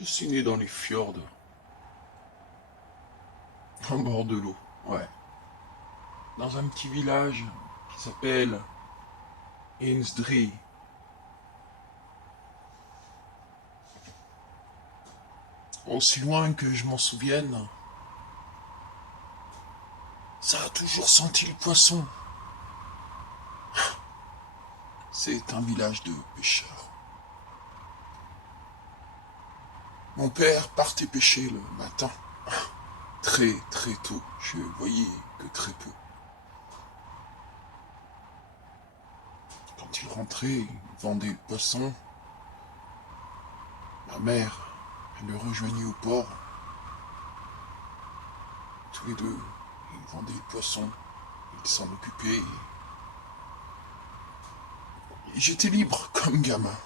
Je suis né dans les fjords, en bord de l'eau, ouais. Dans un petit village qui s'appelle Ainsdrie. Aussi loin que je m'en souvienne, ça a toujours senti le poisson. C'est un village de pêcheurs. Mon père partait pêcher le matin. Très très tôt, je voyais que très peu. Quand il rentrait, il vendait le poisson. Ma mère, elle le rejoignait au port. Tous les deux, ils vendaient le poisson. Ils s'en occupaient. Et j'étais libre comme gamin.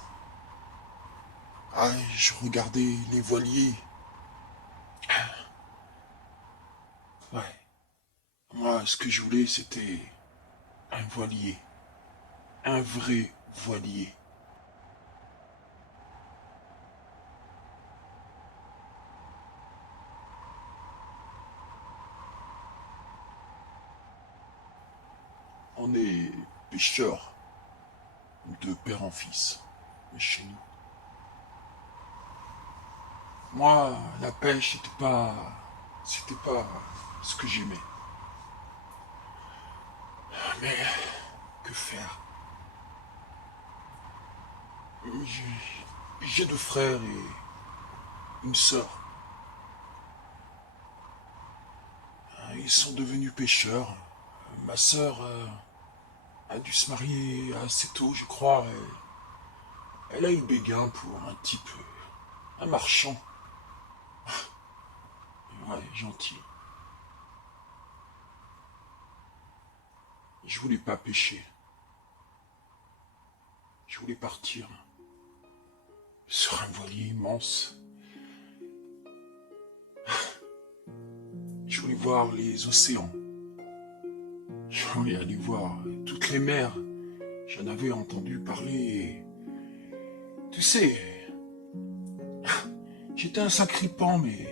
Ah, je regardais les voiliers. Ouais. Moi, ce que je voulais, c'était un voilier. Un vrai voilier. On est pêcheurs de père en fils chez nous. Moi, la pêche, c'était pas ce que j'aimais. Mais que faire? J'ai deux frères et une sœur. Ils sont devenus pêcheurs. Ma sœur a dû se marier assez tôt, je crois. Elle a eu le béguin pour un type, un marchand. Ouais, gentil. Je voulais pas pêcher. Je voulais partir sur un voilier immense. Je voulais voir les océans. Je voulais aller voir toutes les mers. J'en avais entendu parler. Tu sais, j'étais un sacripant, mais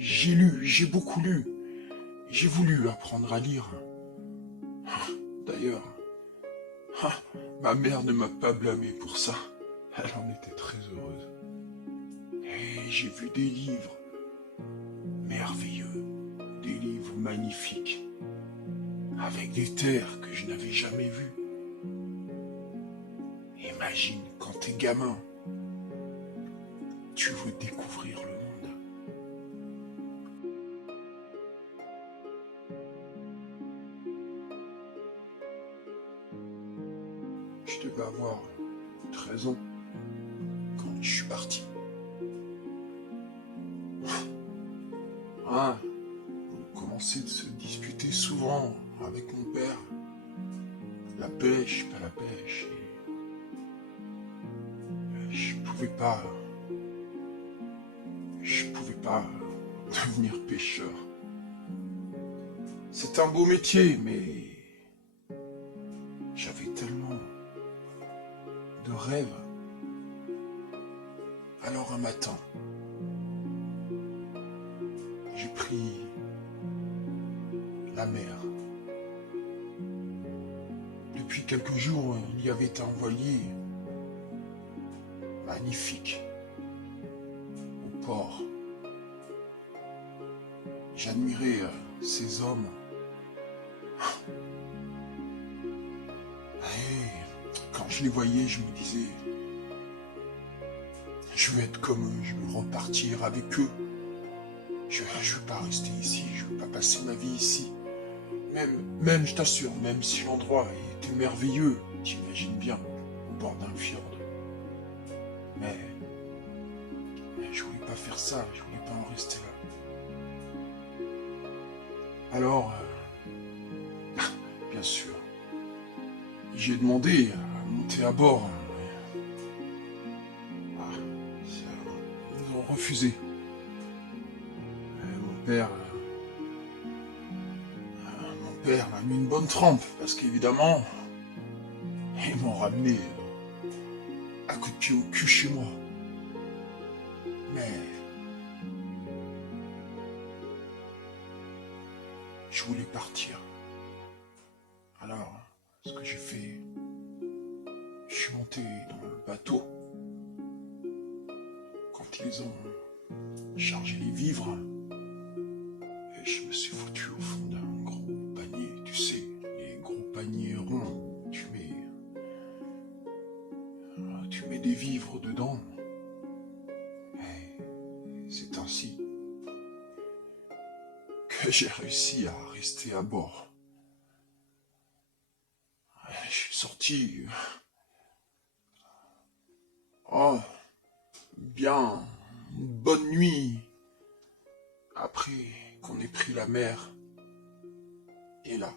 j'ai lu, j'ai beaucoup lu. J'ai voulu apprendre à lire. D'ailleurs, ma mère ne m'a pas blâmé pour ça. Elle en était très heureuse. Et j'ai vu des livres merveilleux, des livres magnifiques, avec des terres que je n'avais jamais vues. Imagine quand t'es gamin, tu veux découvrir le monde. Je devais avoir 13 ans quand je suis parti. Ah, on commençait de se disputer souvent avec mon père. La pêche, pas la pêche. Et je pouvais pas devenir pêcheur. C'est un beau métier, mais j'avais tellement de rêves. Alors un matin, j'ai pris la mer. Depuis quelques jours, il y avait un voilier magnifique au port. J'admirais ces hommes. Et quand je les voyais, je me disais, je veux être comme eux, je veux repartir avec eux. Je veux pas rester ici, je veux pas passer ma vie ici. Même, je t'assure, même si l'endroit était merveilleux, t'imagines bien, au bord d'un fjord. Mais je voulais pas faire ça, je voulais pas en rester là. Alors, bien sûr, j'ai demandé à monter à bord. Ah, ils ont refusé. Mon père m'a mis une bonne trempe, parce qu'évidemment, ils m'ont ramené à coup de pied au cul chez moi. Mais je voulais partir. Alors, ce que j'ai fait, je suis monté dans le bateau. Quand ils ont chargé les vivres, et je me suis foutu au fond d'un gros panier. Tu sais, les gros paniers ronds, tu mets des vivres dedans. Et c'est ainsi que j'ai réussi à rester à bord. Je suis sorti. Oh, bien, une bonne nuit. Après qu'on ait pris la mer. Et là,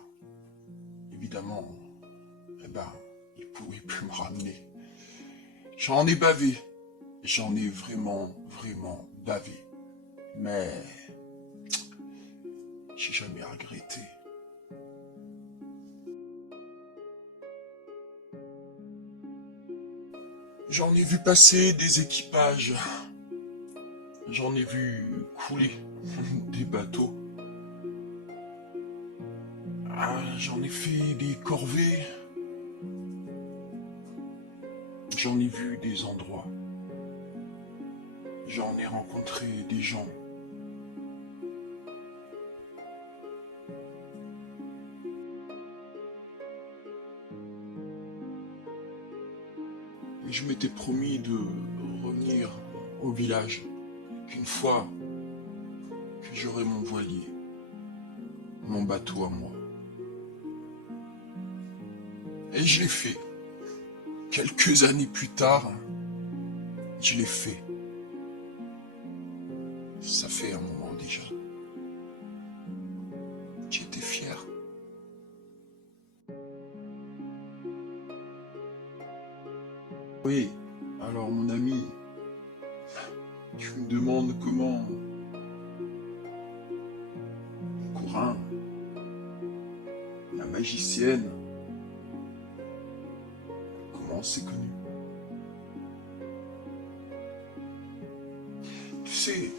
évidemment, eh ben, il pouvait plus me ramener. J'en ai bavé. J'en ai vraiment, vraiment bavé. Mais j'ai jamais regretté. J'en ai vu passer des équipages. J'en ai vu couler des bateaux. Ah, j'en ai fait des corvées. J'en ai vu des endroits. J'en ai rencontré des gens. Et je m'étais promis de revenir au village qu'une fois que j'aurai mon voilier, mon bateau à moi. Et je l'ai fait. Quelques années plus tard, je l'ai fait. Ça fait un moment déjà. J'étais fier. Oui, alors mon ami, tu me demandes comment Corin, la magicienne, comment on s'est connus. Tu sais,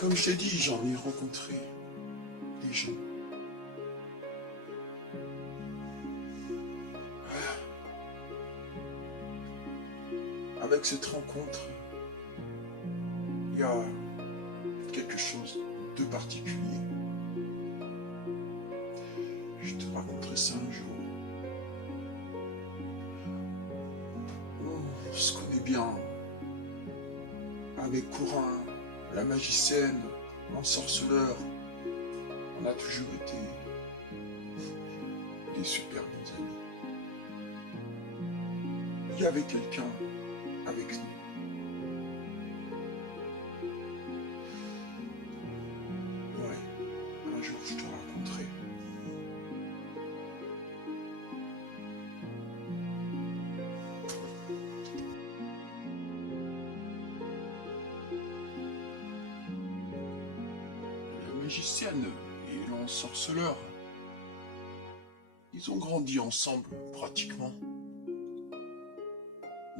comme je t'ai dit, j'en ai rencontré des gens. Avec cette rencontre, il y a quelque chose de particulier. Je te raconterai ça un jour. On se connaît bien. Avec Corin, la magicienne, l'ensorceleur, on a toujours été des super bons amis. Il y avait quelqu'un avec nous. Ouais, un jour je te raconterai. La magicienne et l'ensorceleur, ils ont grandi ensemble, pratiquement.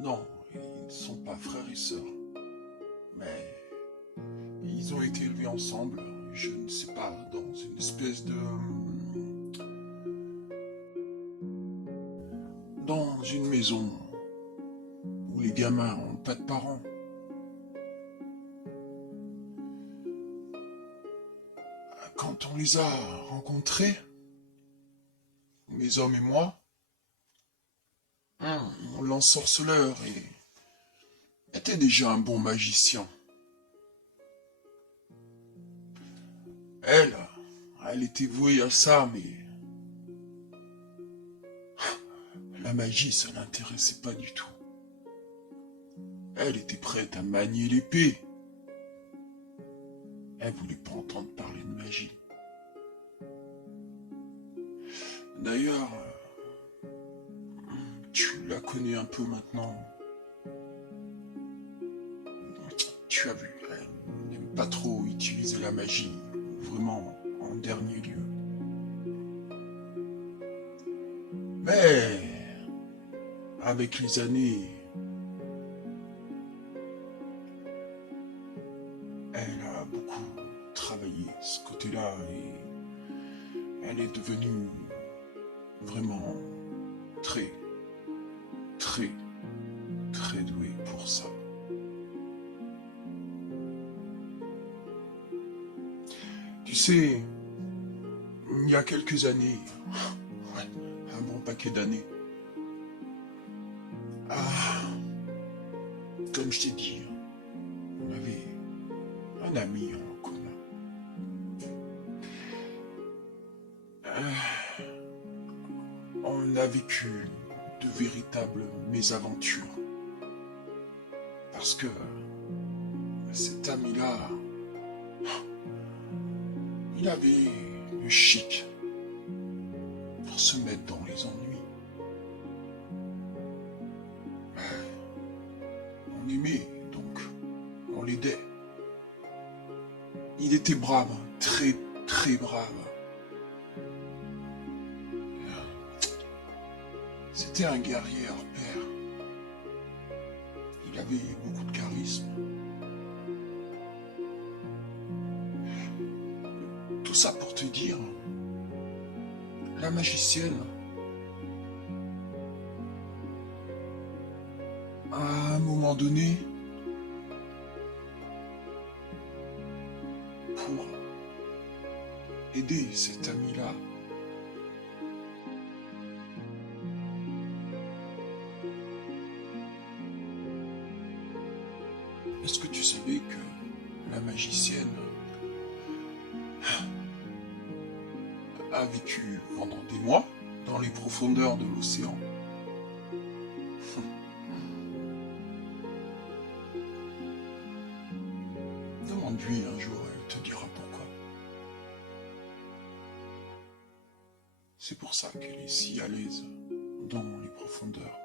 Non, ils ne sont pas frères et sœurs. Mais ils ont été élevés ensemble, je ne sais pas, dans une espèce de... Dans une maison où les gamins n'ont pas de parents. Quand on les a rencontrés, mes hommes et moi, l'ensorceleur était déjà un bon magicien. Elle, elle était vouée à ça, mais la magie, ça l'intéressait pas du tout. Elle était prête à manier l'épée. Elle voulait pas entendre parler de magie. D'ailleurs, tu la connais un peu maintenant. Tu as vu, elle n'aime pas trop utiliser la magie, vraiment en dernier lieu. Mais avec les années, très, très doué pour ça. Tu sais, il y a quelques années, ouais, un bon paquet d'années, ah, comme je t'ai dit, on avait un ami en commun. On a vécu de véritables mésaventures. Parce que cet ami-là, il avait le chic pour se mettre dans les ennuis. On aimait, donc on l'aidait. Il était brave, très très brave. C'était un guerrier hors pair. Il avait beaucoup de charisme. Tout ça pour te dire, la magicienne, à un moment donné, pour aider cet ami-là, est-ce que tu savais que la magicienne a vécu pendant des mois dans les profondeurs de l'océan? Demande-lui un jour, elle te dira pourquoi. C'est pour ça qu'elle est si à l'aise dans les profondeurs.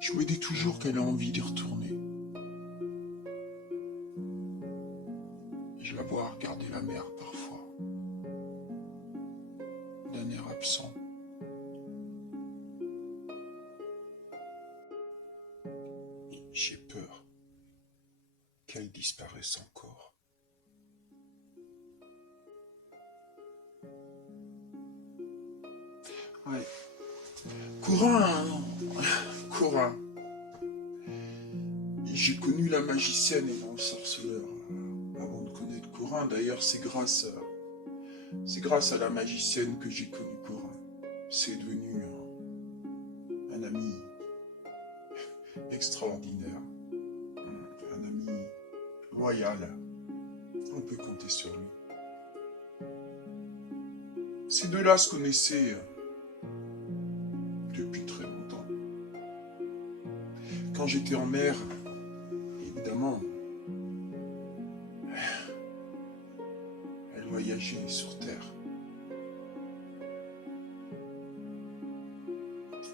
Je me dis toujours qu'elle a envie d'y retourner. Je la vois regarder la mer parfois, d'un air absent. J'ai peur qu'elle disparaisse encore. Ouais. Corin. J'ai connu la magicienne et non le sorceleur avant de connaître Corin. D'ailleurs, c'est grâce à la magicienne que j'ai connu Corin. C'est devenu un ami extraordinaire, un ami loyal. On peut compter sur lui. Ces deux-là se connaissaient depuis très longtemps. Quand j'étais en mer, évidemment, elle voyageait sur Terre.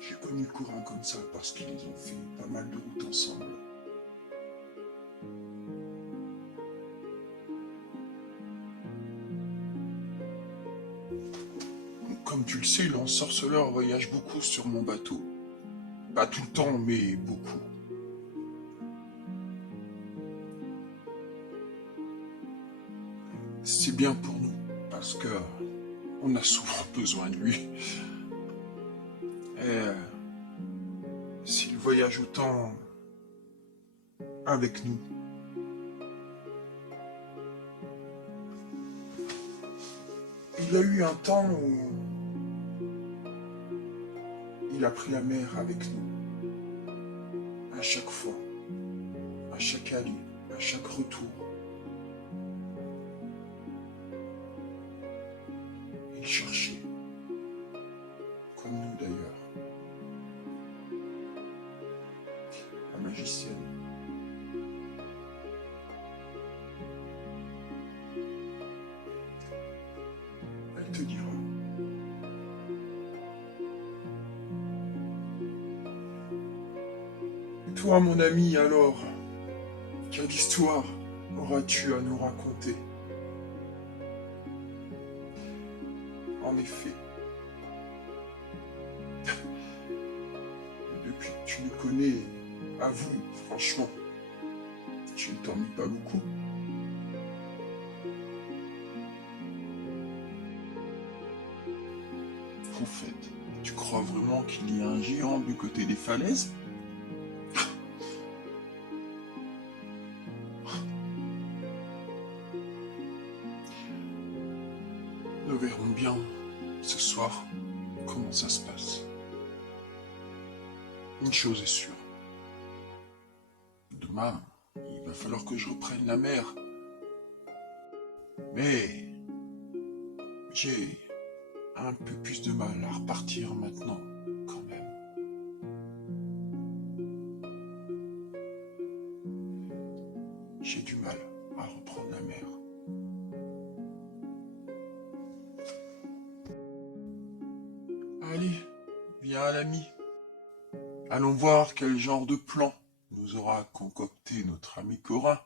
J'ai connu Corin comme ça parce qu'ils ont fait pas mal de routes ensemble. Comme tu le sais, l'ensorceleur voyage beaucoup sur mon bateau. Pas tout le temps, mais beaucoup. C'est bien pour nous, parce que on a souvent besoin de lui. Et s'il voyage autant avec nous, il a eu un temps où il a pris la mer avec nous. À chaque fois, à chaque aller, à chaque retour. Il cherchait, comme nous d'ailleurs. La magicienne. Elle te dira. Et toi, mon ami, alors, quelle histoire auras-tu à nous raconter? En effet, depuis que tu nous connais, avoue, franchement, tu ne t'ennuies pas beaucoup. prophète, tu crois vraiment qu'il y a un géant du côté des falaises? Nous verrons bien ce soir comment ça se passe. Une chose est sûre. Demain, il va falloir que je reprenne la mer. Mais j'ai un peu plus de mal à repartir maintenant, quand même. J'ai du mal à reprendre la mer. Allez, viens l'ami. Allons voir quel genre de plan nous aura concocté notre ami Corin.